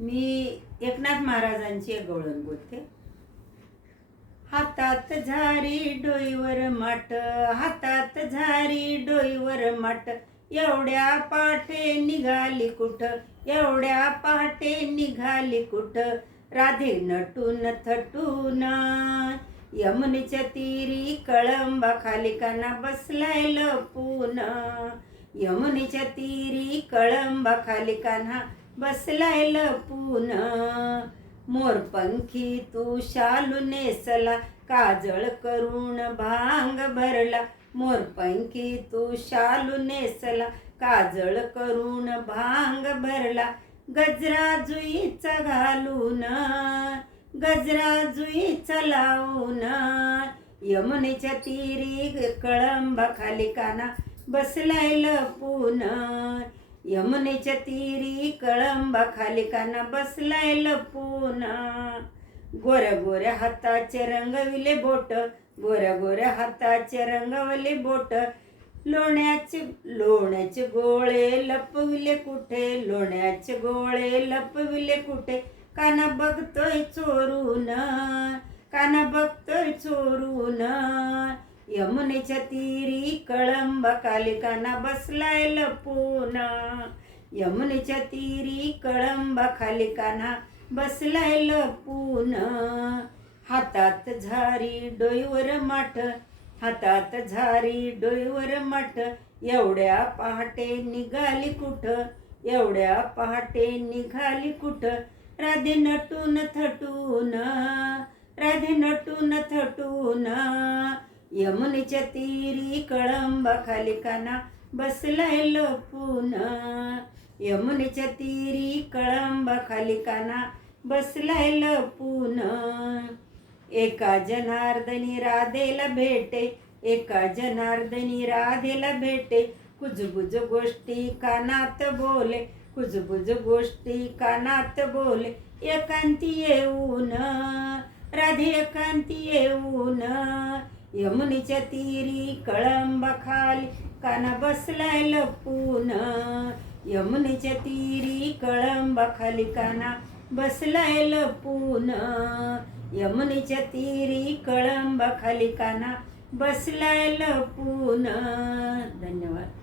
मी एकनाथ महाराजांची एक गवळण बोलते. हातात झारी डोईवर माट, हातात झारी डोईवर माट, एवढ्या पाटे निघाली कुठ, एवढ्या पाटे निघाली कुठ, राधे नटून थटून. यमुनेच्या तीरी कळंबा खाली काना बसलाय लपून, यमुनेच्या तीरी कळंबा खाली कान्हा बसलाय लपून. मोरपंखी तू शालू नेसला, काजळ करून भांग भरला, मोरपंखी तू शालू नेसला, काजळ करून भांग भरला. गजरा जुईचा घालून, गजरा जुईचा लावून, यमुनेच्या तीरी कळंबा खाली काना बसलाय लपून, यमुनेच्या तीरी कळंबा खाली काना बसलाय लपून. गोऱ्या गोऱ्या हाताचे रंगविले बोट, गोऱ्या गोऱ्या हाताचे रंगवले बोट, लोण्याचे गोळे लपविले कुठे, लोण्याचे गोळे लपविले कुठे, काना बघतोय चोरून, काना बघतोय चोरून. यमुनेच्या तीरी कळंबा खाली काना बसलाय लपून, यमुनेच्या तीरी कळंबा खाली काना बसलाय लपून. हातात झारी डोईवर माठ, हातात झारी डोईवर माठ, एवढ्या पहाटे निघाली कुठ, एवढ्या पहाटे निघाली कुठ, राधे नटून थटून, राधे नटून थटून. यमुनेच्या तीरी कळंबा खाली काना बसलाय लपून, यमुनेच्या तीरी कळंबा खाली काना बसलाय लपून. एका जनार्दनी राधेला भेटे, एका जनार्दनी राधेला भेटे, कुजबुज गोष्टी कानात बोले, कुजबुज गोष्टी कानात बोले, एकांती येऊन, राधे एकांती येऊन. यमुनेच्या तीरी कळंबा खाली काना बसलाय लपून, यमुनेच्या तीरी कळंबा खाली काना बसलाय लपून, यमुनेच्या तीरी कळंबा खाली काना बसलाय लपून. धन्यवाद.